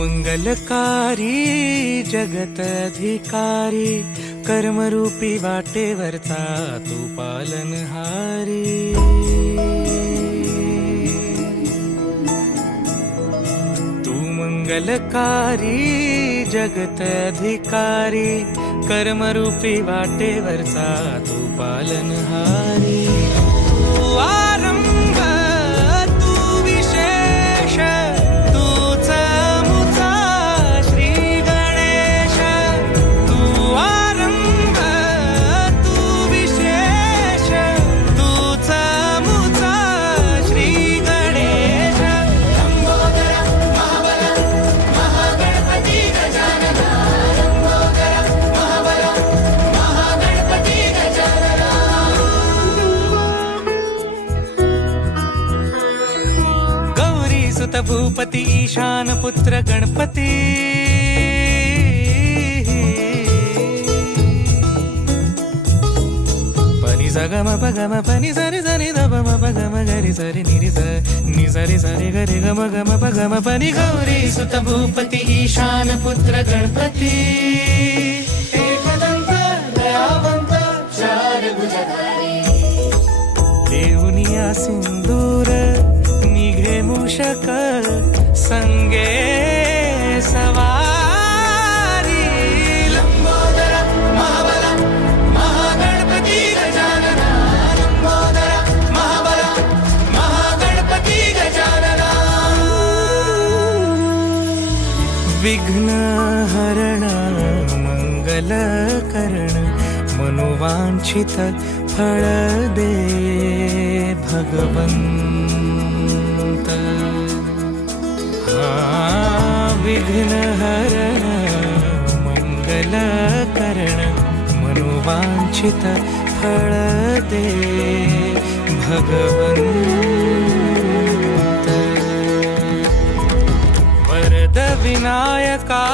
मंगलकारी जगत अधिकारी कर्मरूपी वाटेवरचा तू पालनहारी। तू मंगलकारी जगत अधिकारी कर्मरूपी वाटेवरचा तू पालनहारी। तू आरंभ तू विशेष तूच मुचा श्री गणेश। तू आरंभ तू विशेष तूच मुचा श्री गणेश। लंबोदर महाबल महागणपती गजानन। लंबोदर महाबल महागणपती गजानन। गौरी सुत भूपती ईशान पुत्र गणपती। पनी सगम पगम पनी सरी सरी दब म पगम गरी सरी निरी स नि सरी सरी गरी गम गम पगम पनी। गौरी सुत भूपती ईशान पुत्र गणपती। एकदंत दयावंत चार भुजधारी। देऊनिया सिंदूर निघे मूषक संगे सवारी। लंबोदर महाबल महागणपती गजानन। लंबोदर महाबल महागणपती गजानन। विघ्न हरण मंगल करण मनोवांछित फळ दे भगवंत। विघ्न हरण मंगल करण मनोवांछित फळ दे भगवंत। वरद विनायका